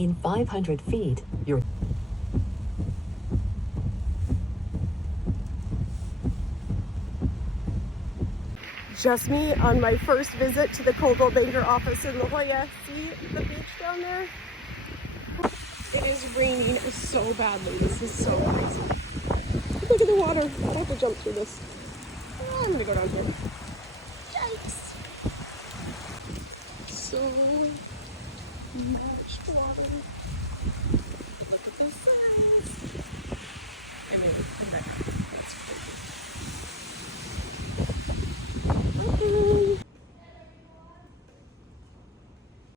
In 500 feet, you're... Just me on my first visit to the Coldwell Banker office in La Jolla. See the beach down there? It is raining so badly. This is so crazy. Look at the water. I have to jump through this. Oh, I'm gonna go down here. Yikes. So much water.